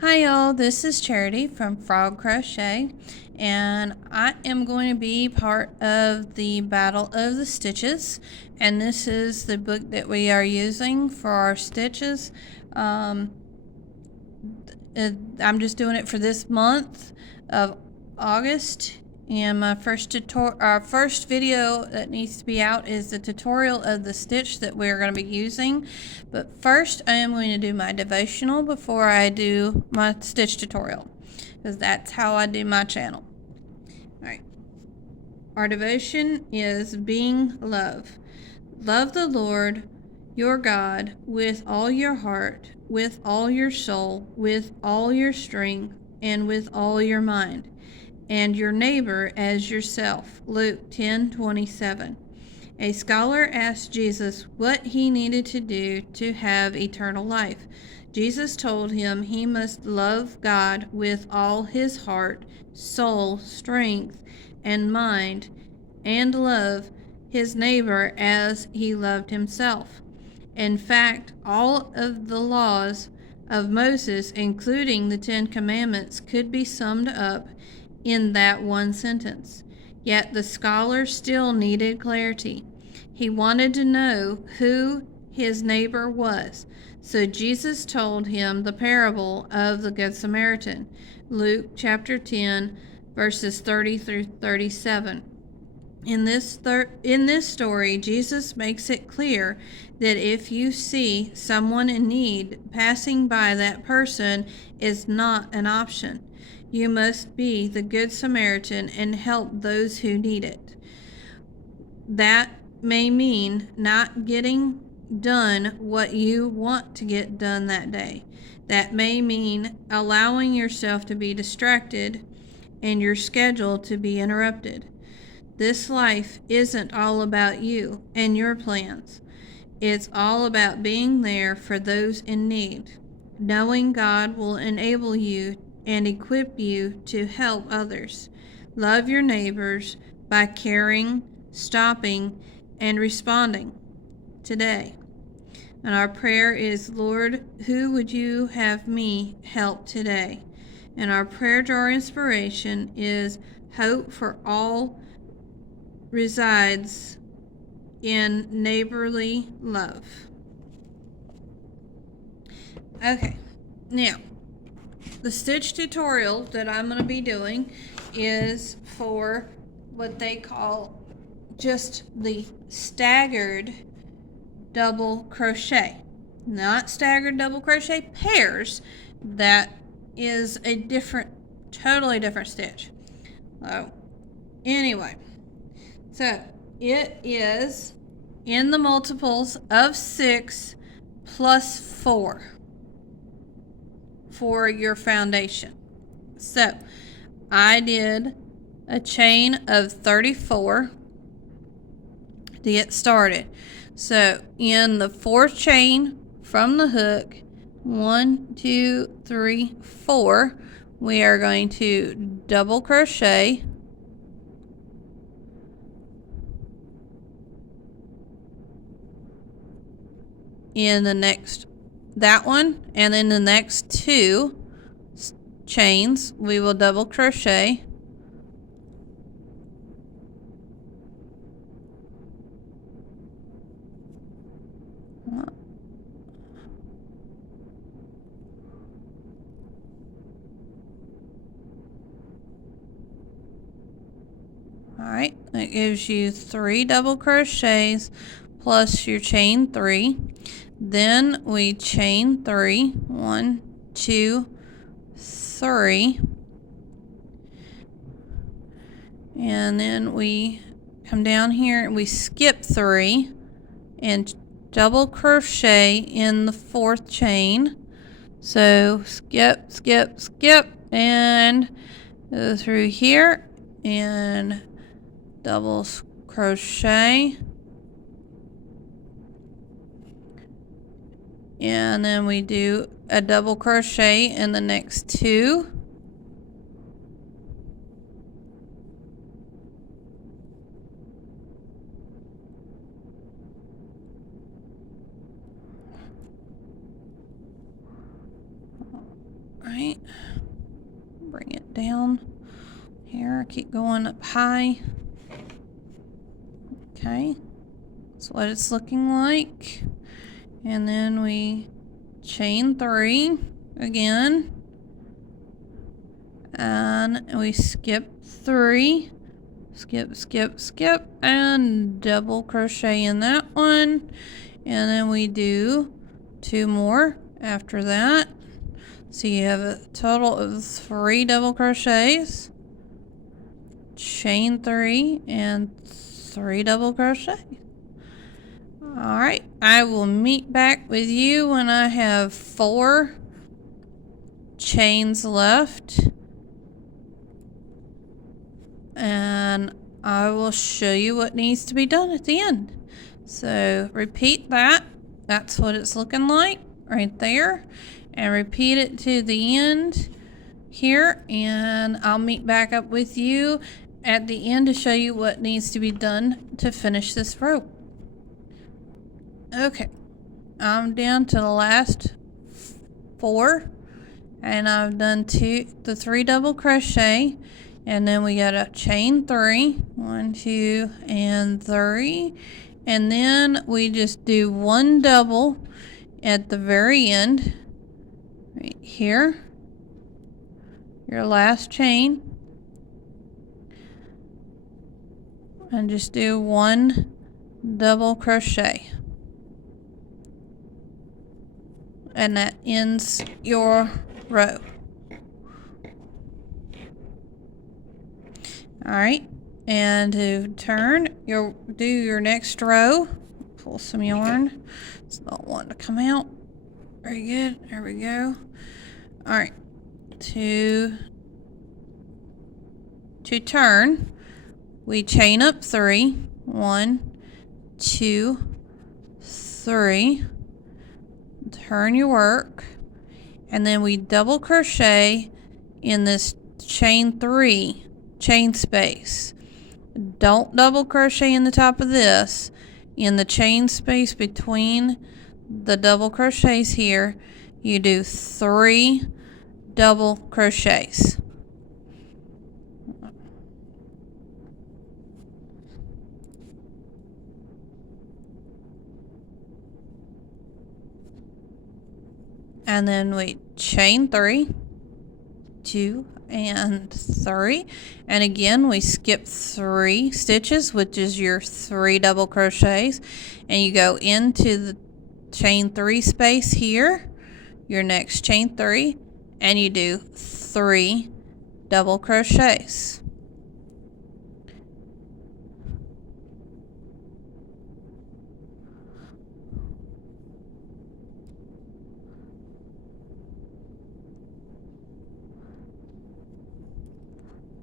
Hi y'all, this is Charity from Frog Crochet, and I am going to be part of the Battle of the Stitches, and this is the book that we are using for our stitches. I'm just doing it for this month of August, and my first video that needs to be out is the tutorial of the stitch that we're going to be using. But first, I am going to do my devotional before I do my stitch tutorial, because that's how I do my channel. Alright, our devotion is being love. Love the Lord your God with all your heart, with all your soul, with all your strength, and with all your mind, and your neighbor as yourself. Luke 10:27. A scholar asked Jesus what he needed to do to have eternal life. Jesus told him he must love God with all his heart, soul, strength, and mind, and love his neighbor as he loved himself. In fact, all of the laws of Moses, including the 10 Commandments, could be summed up in that one sentence. Yet the scholar still needed clarity. He wanted to know who his neighbor was. So Jesus told him the parable of the Good Samaritan, Luke chapter 10, verses 30 through 37. In this story, Jesus makes it clear that if you see someone in need, passing by that person is not an option. You must be the Good Samaritan and help those who need it. That may mean not getting done what you want to get done that day. That may mean allowing yourself to be distracted and your schedule to be interrupted. This life isn't all about you and your plans. It's all about being there for those in need. Knowing God will enable you and equip you to help others. Love your neighbors by caring, stopping, and responding today. And our prayer is, Lord, who would you have me help today? And our prayer jar inspiration is, hope for all resides in neighborly love. Okay, now the stitch tutorial that I'm going to be doing is for what they call just the staggered double crochet, not staggered double crochet pairs. That is a totally different stitch. So anyway, so it is in the multiples of 6 plus 4 for your foundation. So I did a chain of 34 to get started. So in the 4th chain from the hook, 1, 2, 3, 4, we are going to double crochet in the next, that one, and then the next 2 chains we will double crochet Alright, that gives you 3 double crochets plus your chain 3. Then we chain 3, 1, 2, 3, and then we come down here and we skip 3 and double crochet in the 4th chain. So skip, skip, skip, and go through here and double crochet, and then we do a double crochet in the next 2, right, bring it down here, keep going up high. Okay, that's what it's looking like. And then we chain 3 again, and we skip 3, skip, and double crochet in that one, and then we do 2 more after that. So you have a total of 3 double crochets, chain 3, and 3 double crochet. Alright, I will meet back with you when I have 4 chains left, and I will show you what needs to be done at the end. So repeat that. That's what it's looking like right there, and repeat it to the end here, and I'll meet back up with you at the end to show you what needs to be done to finish this row. Okay, I'm down to the last 4, and I've done the 3 double crochet, and then we got a chain 3, 1, 2, and 3, and then we just do 1 double at the very end, right here, your last chain, and just do 1 double crochet. And that ends your row. Alright, and to turn, you'll do your next row. Pull some yarn. It's not wanting to come out. Very good. There we go. Alright, to turn, we chain up 3. 1, 2, 3. Turn your work, and then we double crochet in this chain 3 chain space. Don't double crochet in the top of this. In the chain space between the double crochets here, you do 3 double crochets. And then we chain 3, 2, and 3, and again we skip 3 stitches, which is your 3 double crochets, and you go into the chain 3 space here, your next chain 3, and you do 3 double crochets.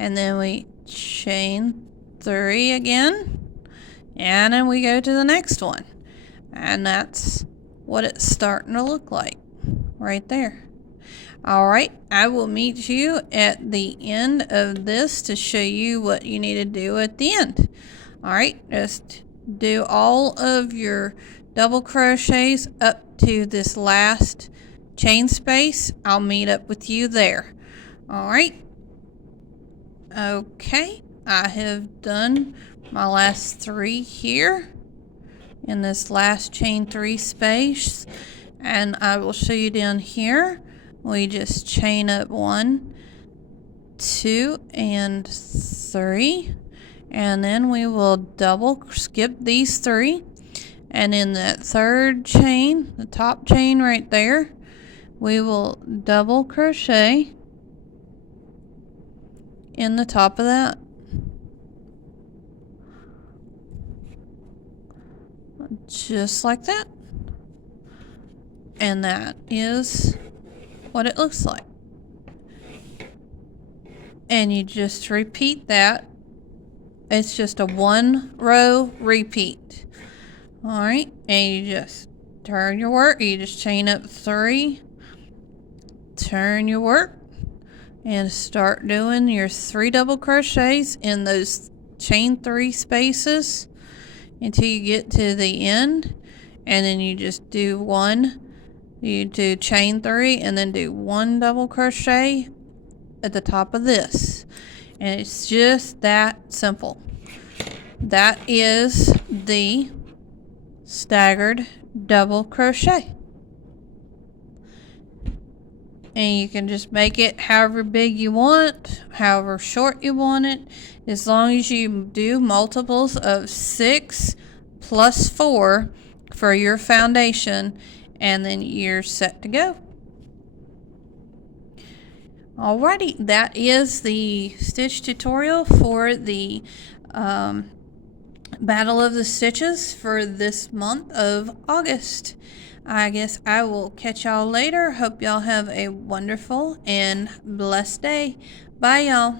And then we chain 3 again, and then we go to the next one, and that's what it's starting to look like right there. Alright, I will meet you at the end of this to show you what you need to do at the end. Alright, just do all of your double crochets up to this last chain space. I'll meet up with you there. Alright. Okay, I have done my last 3 here in this last chain 3 space, and I will show you down here. We just chain up 1, 2, and 3, and then we will double skip these 3, and in that 3rd chain, the top chain right there, we will double crochet in the top of that. Just like that. And that is what it looks like. And you just repeat that. It's just a 1 row repeat. Alright, and you just turn your work. You just chain up 3, turn your work, and start doing your 3 double crochets in those chain 3 spaces until you get to the end, and then you just do 1 You do chain 3 and then do 1 double crochet at the top of this, and it's just that simple. That is the staggered double crochet, and you can just make it however big you want, however short you want it, as long as you do multiples of 6 plus 4 for your foundation, and then you're set to go. Alrighty, that is the stitch tutorial for the Battle of the Stitches for this month of August. I guess I will catch y'all later. Hope y'all have a wonderful and blessed day. Bye, y'all.